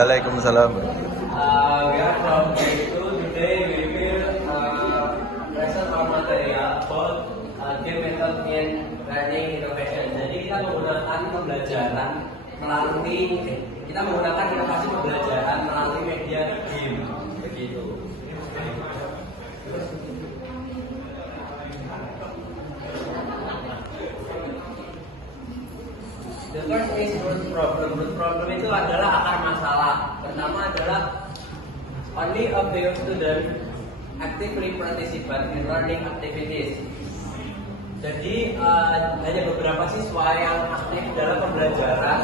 Waalaikumsalam. We are from grade 2. Today we will present our material about game method in learning innovation. Jadi kita menggunakan pembelajaran melalui inovasi pembelajaran melalui media game. Begitu. The first is root problem. Root problem itu adalah akar masalah. Pertama adalah only a few students actively participate in learning activities. Jadi hanya beberapa siswa yang aktif dalam pembelajaran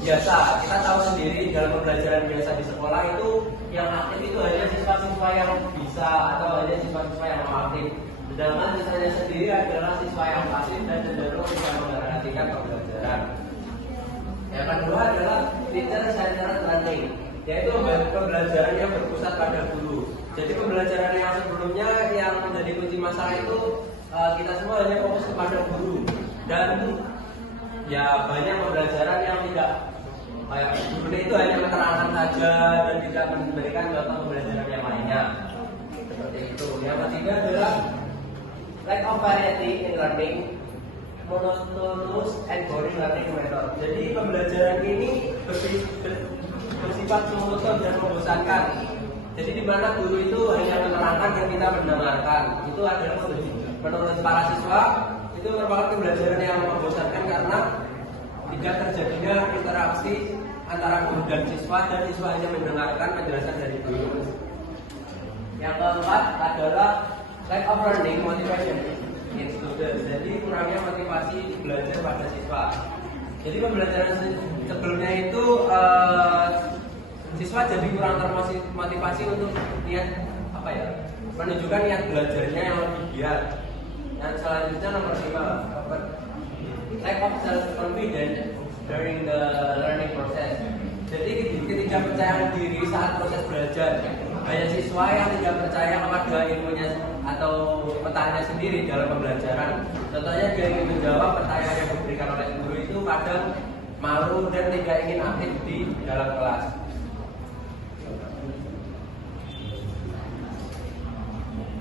biasa. Kita tahu sendiri dalam pembelajaran biasa di sekolah itu yang aktif itu hanya siswa-siswa yang bisa atau hanya siswa-siswa yang aktif. Sedangkan siswanya sendiri adalah siswa yang pasif dan cenderung tidak memperhatikan pembelajaran. Yang kedua adalah teacher-centered learning, yaitu pembelajaran yang berpusat pada guru. Jadi pembelajaran yang sebelumnya yang menjadi kunci masalah itu kita semua hanya fokus kepada guru, dan ya banyak pembelajaran yang tidak guru itu hanya menerangkan saja dan tidak memberikan contoh pembelajaran yang lainnya. Seperti itu. Yang ketiga adalah lack of variety in learning, monotonous and boring learning method. Jadi pembelajaran ini bersifat monoton dan membosankan. Jadi di mana guru itu hanya menerangkan dan kita mendengarkan. Itu adalah menurut para siswa itu merupakan pembelajaran yang membosankan karena tidak terjadinya interaksi antara guru dan siswa hanya mendengarkan penjelasan dari guru. Yang keempat adalah lack of learning motivation in students. Jadi kurangnya motivasi belajar pada siswa. Jadi pembelajaran sebelumnya itu siswa jadi kurang termotivasi untuk menunjukkan niat belajarnya yang lebih giat. Dan selanjutnya nomor 5, lack of self confidence during the learning process. Jadi ketidakpercayaan diri saat proses belajar. Banyak siswa yang tidak percaya kepada ilmunya atau pengetahuannya sendiri dalam pembelajaran. Contohnya dia ingin menjawab pertanyaan yang diberikan oleh guru itu kadang malu dan tidak ingin aktif di dalam kelas.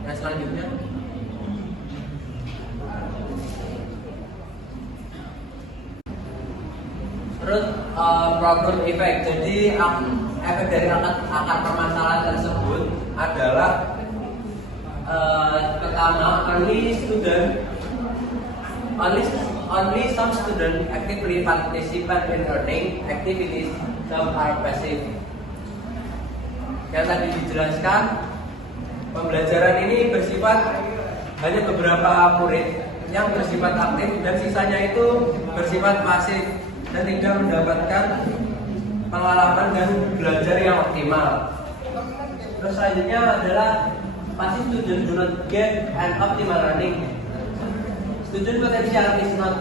Yang selanjutnya root problem effect. Jadi efek dari akar permasalahan tersebut adalah pertama, only some student actively participate in learning activities, some are passive. Yang tadi dijelaskan, pembelajaran ini bersifat hanya beberapa murid yang bersifat aktif dan sisanya itu bersifat pasif dan tidak mendapatkan pengalaman dan belajar yang optimal. Terus selanjutnya adalah passive student do not get an optimal learning. Student potential is not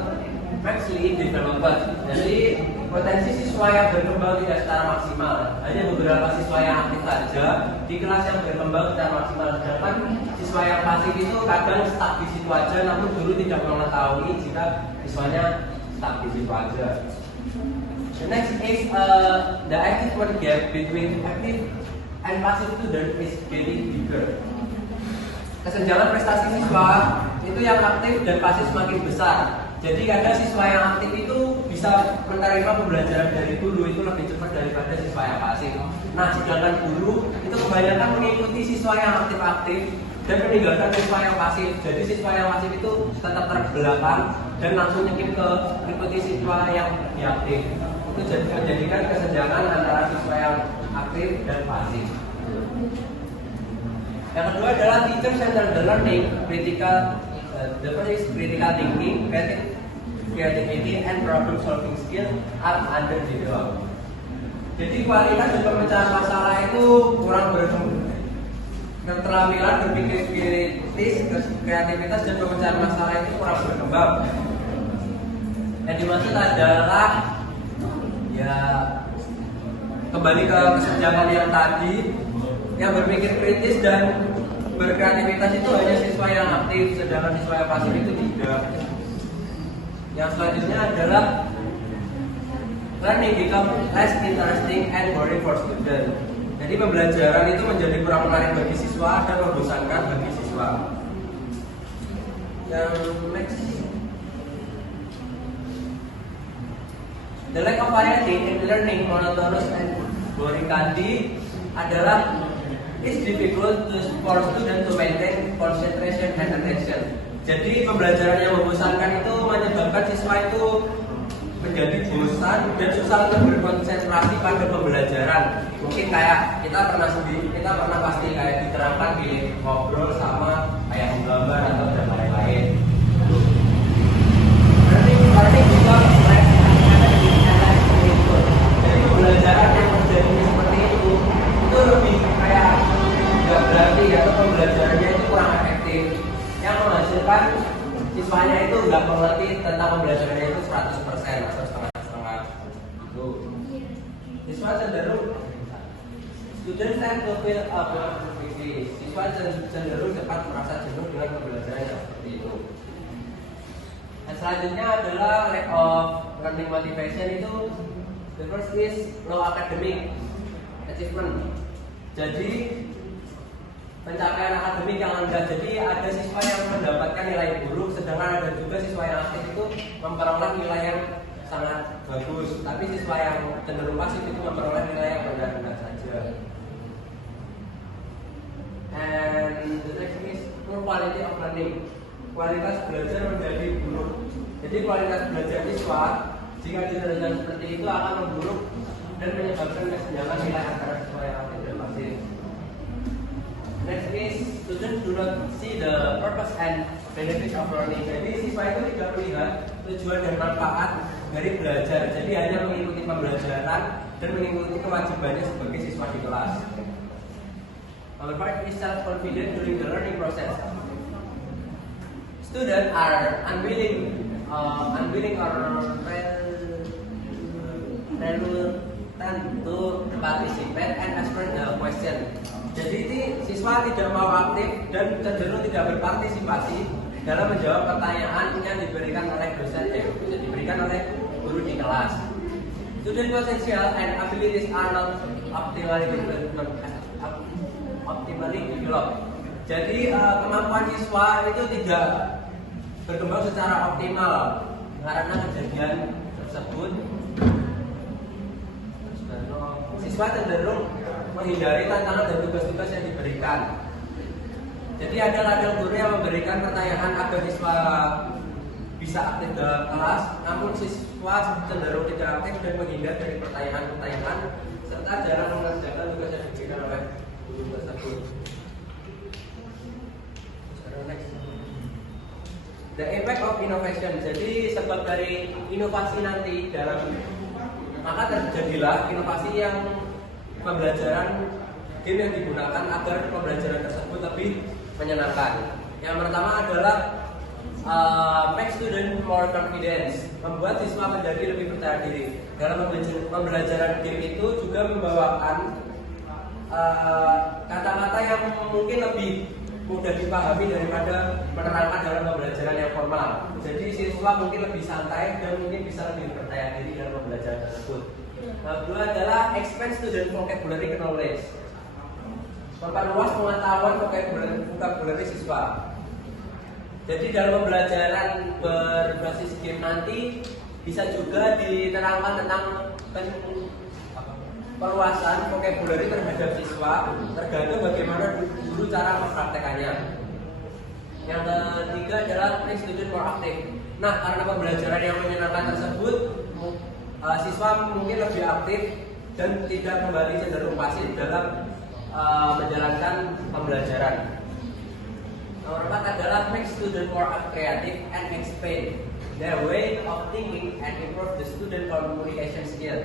maximally developed. Jadi potensi siswa yang berkembang tidak secara maksimal. Hanya beberapa siswa yang aktif saja di kelas yang berkembang secara maksimal. Sedangkan siswa yang pasif itu kadang stuck di situ aja, namun guru tidak mengetahui jika siswanya stuck di situ aja. The next is the achievement gap between active and passive student is getting bigger. Kesenjangan prestasi siswa itu yang aktif dan pasif semakin besar. Jadi kadang siswa yang aktif itu bisa menerima pembelajaran dari guru itu lebih cepat daripada siswa yang pasif. Nah, sedangkan guru itu kebanyakan mengikuti siswa yang aktif-aktif dan meninggalkan siswa yang pasif. Jadi siswa yang pasif itu tetap terbelakang dan langsung nyekip ke mengikuti siswa yang aktif. Itu menjadikan kesenjangan antara siswa yang aktif dan pasif. Yang kedua adalah teacher-centered learning, the first is critical thinking, creativity, and problem solving skill are underdeveloped. Jadi kualitas dan pemecahan masalah itu kurang berkembang. Keterampilan berpikir kritis, kreativitas dan pemecahan masalah itu kurang berkembang. Yang dimaksud adalah ya kembali ke kesenjangan yang tadi, yang berpikir kritis dan berkreativitas itu hanya siswa yang aktif, sedangkan siswa yang pasif itu tidak. Yang selanjutnya adalah learning become less interesting and boring for student. Jadi pembelajaran itu menjadi kurang menarik bagi siswa dan membosankan bagi siswa. Yang next, the lack of variety in learning monotonous and boring tadi adalah it's difficult for student to maintain concentration and attention. Jadi pembelajaran yang membosankan itu menyebabkan siswa itu menjadi bosan dan susah untuk berkonsentrasi pada pembelajaran. Mungkin kayak kita pernah pasti kayak diterangkan di ngobrol sama kayak gambar atau dan lain-lain. Learning juga jadi pembelajaran yang menjadi seperti itu lebih kayak nggak berarti atau pembelajarannya itu kurang efektif, yang menghasilkan siswanya itu nggak mengerti tentang pembelajarannya itu 100% atau setengah-setengah itu. Siswa cenderung student tend to feel quickly. Siswa cenderung cepat merasa jenuh dengan pembelajaran yang seperti itu. Dan selanjutnya adalah lack of learning motivation itu. The first is low academic achievement. Jadi pencapaian akademik yang rendah. Jadi ada siswa yang mendapatkan nilai buruk, sedangkan ada juga siswa yang aktif itu memperoleh nilai yang sangat bagus. Tapi siswa yang cenderung pasif itu memperoleh nilai yang rendah-rendah saja. And the next is poor quality of learning. Kualitas belajar menjadi buruk. Jadi kualitas belajar siswa jika diteruskan seperti itu akan memburuk dan menyebabkan kesenjangan nilai antara siswa yang aktif dan pasif. Next is students do not see the purpose and benefit of learning. Jadi siswa itu tidak melihat tujuan dan manfaat dari belajar. Jadi hanya mengikuti pembelajaran dan mengikuti kewajibannya sebagai siswa di kelas. Number 5 is self-confident during the learning process. Students are unwilling or reluctant to participate and answer the question. Jadi ini siswa tidak mau aktif dan cenderung tidak berpartisipasi dalam menjawab pertanyaan yang diberikan oleh dosen diberikan oleh guru di kelas. Student potential and abilities are not optimally developed. Jadi kemampuan siswa itu tidak berkembang secara optimal karena kejadian tersebut. Siswa cenderung menghindari tantangan dan tugas-tugas yang diberikan. Jadi ada ladang guru yang memberikan pertanyaan agar siswa bisa aktif dalam kelas, namun siswa cenderung tidak aktif dan menghindar dari pertanyaan-pertanyaan serta jarang mengerjakan tugas yang diberikan oleh guru tersebut. The impact of innovation. Jadi sebab dari inovasi nanti dalam maka terjadilah inovasi yang pembelajaran game yang digunakan agar pembelajaran tersebut lebih menyenangkan. Yang pertama adalah make student more confidence, membuat siswa menjadi lebih percaya diri. Dalam pembelajaran game itu juga membawakan kata-kata yang mungkin lebih mudah dipahami daripada menerangkan dalam pembelajaran yang formal. Jadi siswa mungkin lebih santai dan mungkin bisa lebih percaya diri dalam pembelajaran tersebut. Kedua adalah expand student vocabulary knowledge, memperluas pengetahuan vocabulary siswa. Jadi dalam pembelajaran berbasis game nanti bisa juga diterangkan tentang perluasan vocabulary terhadap siswa, tergantung bagaimana guru cara mempraktekannya. Yang ketiga adalah make student more active. Nah, karena pembelajaran yang menyenangkan tersebut, siswa mungkin lebih aktif dan tidak kembali cenderung pasif dalam menjalankan pembelajaran. Nomor 4 adalah make student more creative and expand their way of thinking and improve the student communication skill.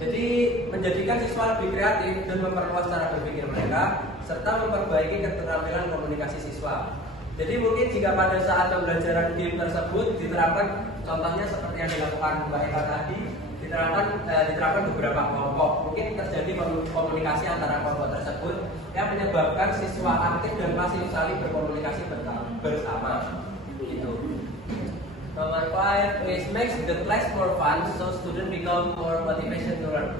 Jadi menjadikan siswa lebih kreatif dan memperluas cara berpikir mereka serta memperbaiki keterampilan komunikasi siswa. Jadi mungkin jika pada saat pembelajaran game tersebut diterapkan, contohnya seperti yang dilakukan Mbak Eka tadi, diterapkan beberapa kelompok, mungkin terjadi komunikasi antara kelompok tersebut yang menyebabkan siswa aktif dan pasif saling berkomunikasi bersama. Gitu. Nomor 5 is makes the class more fun, so student become more motivation to learn.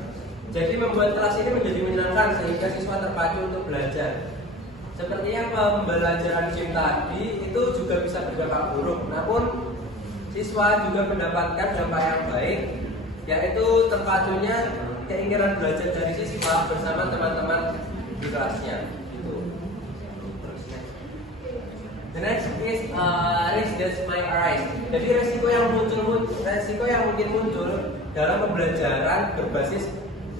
Jadi membuat kelas ini menjadi menyenangkan sehingga siswa terpacu untuk belajar. Sepertinya pembelajaran game tadi itu juga bisa berdampak buruk, namun siswa juga mendapatkan dampak yang baik, yaitu terpacunya keinginan belajar dari siswa bersama teman-teman di kelasnya. The next is risk that might arise. Jadi resiko yang mungkin muncul dalam pembelajaran berbasis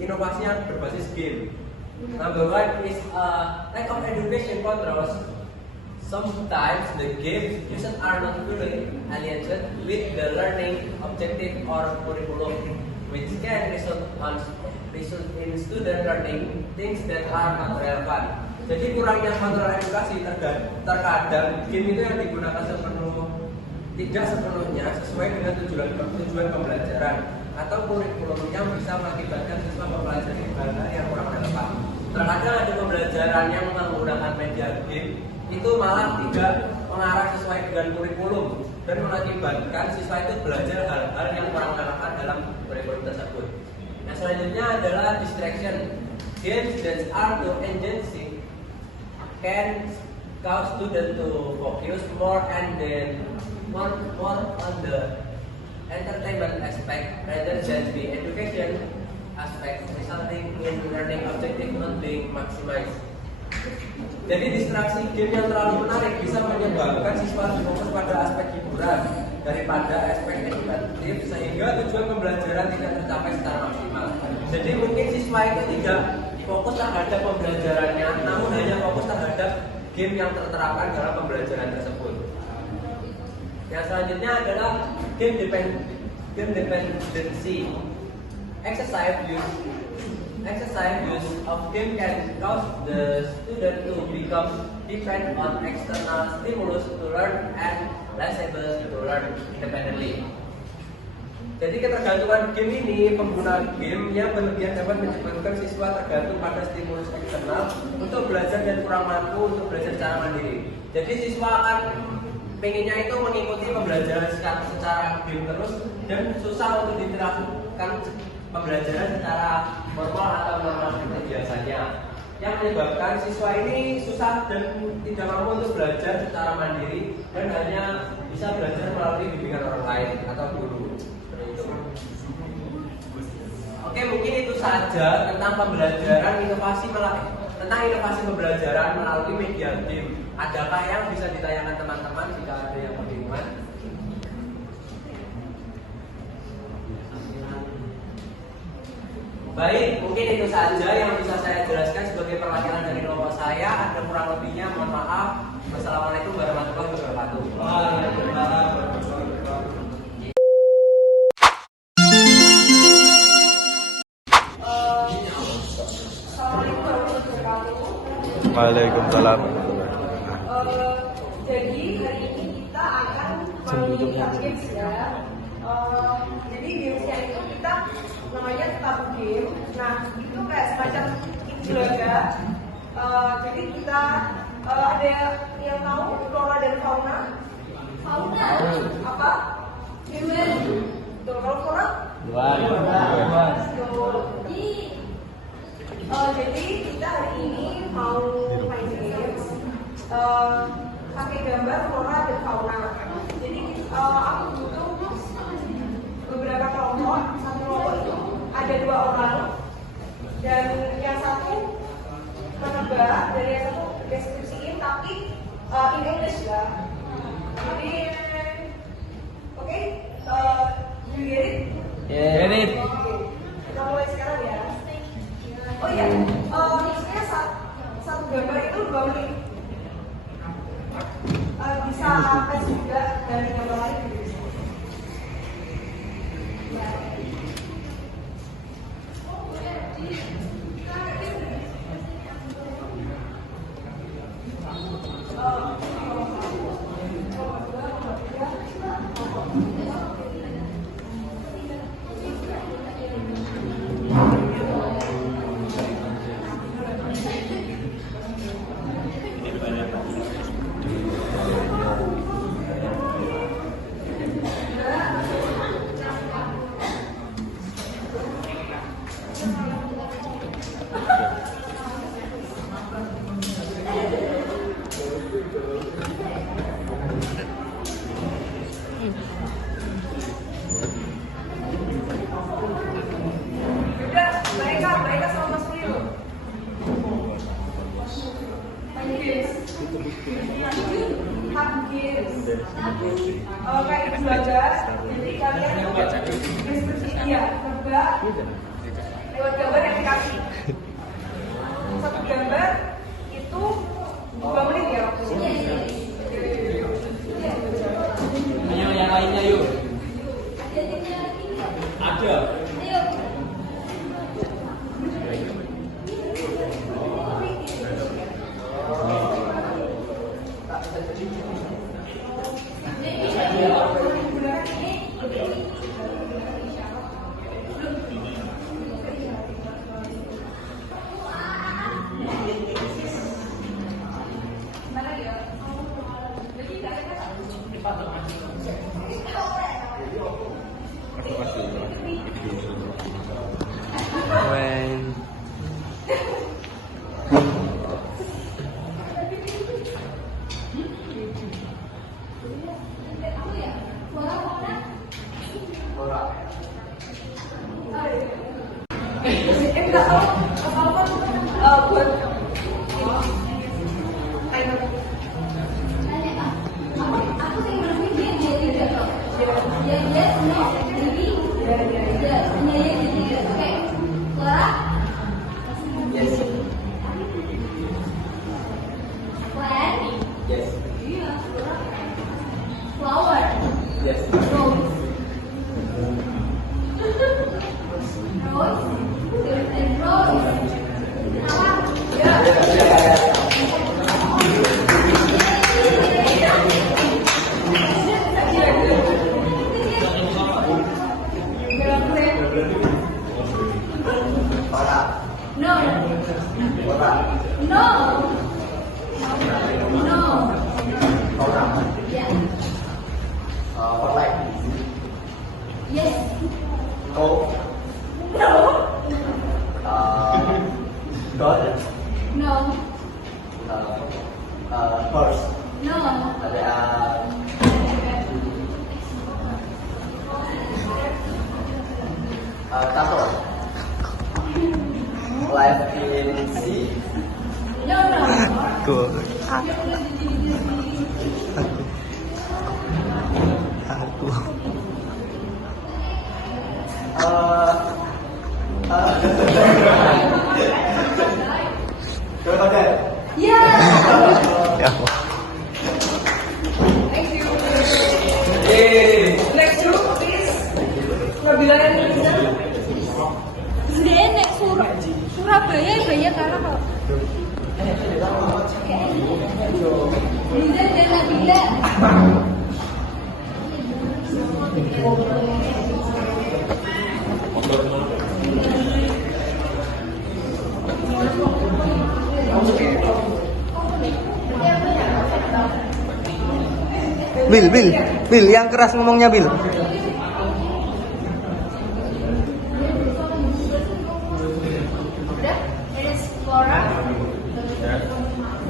inovasi yang berbasis game. Number one is lack of education controls. Sometimes the games used are not fully aligned with the learning objective or curriculum, which can result in student learning things that are not relevant. Jadi kurangnya kontrol edukasi terkadang game itu yang digunakan tidak sepenuhnya sesuai dengan tujuan pembelajaran atau kurikulum yang bisa mengakibatkan siswa mempelajari hal-hal yang kurang relevan. Terkadang ada pembelajaran yang menggunakan media game itu malah tidak mengarah sesuai dengan kurikulum dan mengakibatkan siswa itu belajar hal-hal yang kurang relevan dalam kurikulum tersebut. Yang selanjutnya adalah distraction. Games that are too engaging can cause students to focus more on the entertainment aspect rather than the education aspect, resulting in learning objective not being maximized. Jadi distraksi game yang terlalu menarik bisa menyebabkan siswa fokus pada aspek hiburan daripada aspek edukatif sehingga tujuan pembelajaran tidak tercapai secara maksimal. Jadi mungkin siswa itu tidak fokus terhadap pembelajarannya, namun hanya fokus terhadap game yang terterapkan dalam pembelajaran tersebut. Yang selanjutnya adalah game dependency. Exercise use of game can cause the student to become dependent on external stimulus to learn and less able to learn independently. Jadi ketergantungan game ini, pengguna game yang berlebihan dapat menyebabkan siswa tergantung pada stimulus eksternal untuk belajar dan kurang mampu untuk belajar secara mandiri. Jadi siswa akan pengennya itu mengikuti pembelajaran secara game terus dan susah untuk diterapkan pembelajaran secara formal atau normal seperti biasanya, yang menyebabkan siswa ini susah dan tidak mampu untuk belajar secara mandiri dan hanya bisa belajar melalui bimbingan orang lain atau guru. Oke, mungkin itu saja tentang pembelajaran tentang inovasi pembelajaran melalui media game. Adakah yang bisa ditanyakan teman-teman jika ada yang kebingungan? Baik, mungkin itu saja yang bisa saya jelaskan sebagai perwakilan dari kelompok saya. Ada kurang lebihnya, mohon maaf. Wassalamualaikum warahmatullahi wabarakatuh. Waalaikumsalam. Jadi hari ini kita akan melihat games ya. Jadi gamesnya itu kita namanya tabu game. Nah itu kayak semacam gelaga. Jadi kita ada yang tahu flora dan fauna? Fauna apa? Hewan. Tuh kalau flora? Luas. Jadi kita hari ini mau main games pakai gambar flora dan fauna. Jadi aku butuh beberapa kelompok. Satu kelompok itu ada 2 orang dan yang satu menebak dan yang satu deskripsiin tapi in English ya. Jadi oke, you get it? Get it. Oke. Kita mulai sekarang ya. Oh iya, maksudnya satu gambar itu 2 menit. Bisa tes juga dari gambar lain gitu. kayak gambar. Jadi kalian ekspresi dia nebak lewat gambar yang dikasih. Satu gambar itu 2 menit ya waktunya. Ayo yang lainnya yuk. Ada. When Enggak tahu apa buat Live in sea. aku aku ya. ya Next group is Nabila dan Riza. Dia nek Surabaya banyak kalah kok. Riza dan Nabila. Bil, yang keras ngomongnya Bil. It is Flora.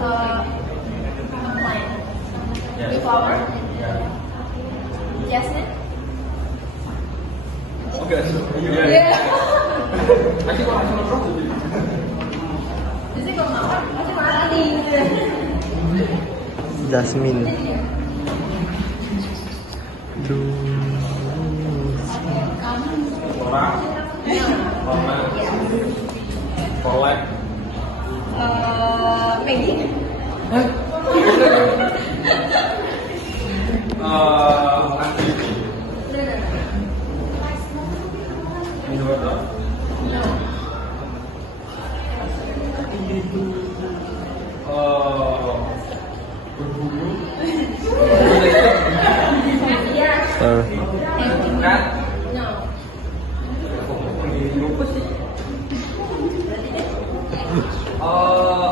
A plant. A flower. Jasmine. Yeah. Jadi kalau mawar, masih mana nih? Jasmine.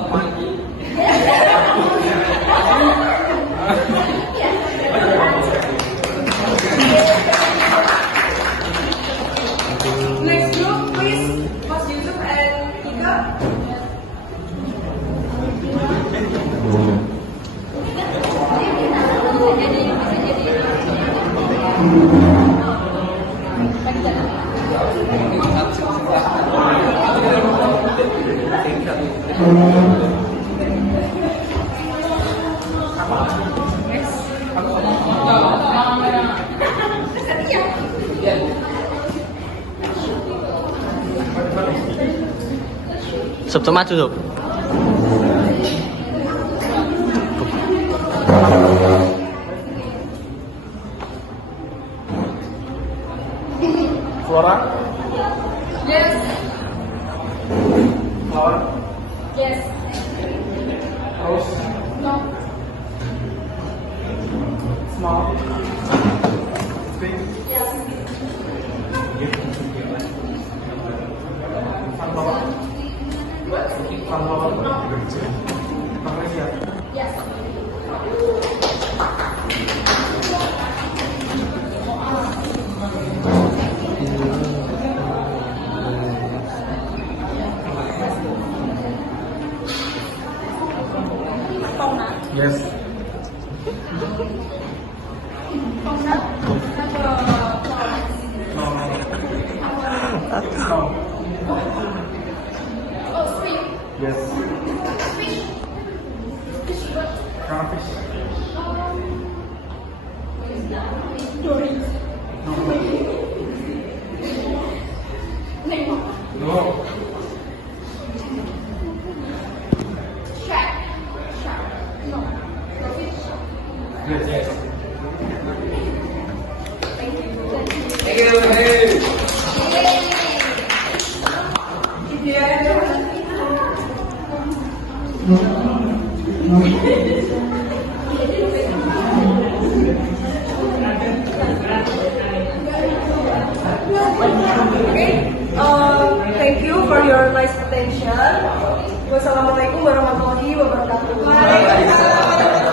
Maggie. Next group, please, Mas Yusuf and Ika. Sob maju sob. Flora, Yes. flower, Yes. rose, No. small, big, Yes. sunflower, sunflower, magnesia, Yes. yes, no, no, Oh, sweet. yes, Fish. Fish what? crawfish, Dory. Nemo. no, Shark. Shark. No. No fish. yes, yes. Thank you. Thank you. Hey. Okay. Thank you for your nice attention. Wassalamualaikum warahmatullahi wabarakatuh.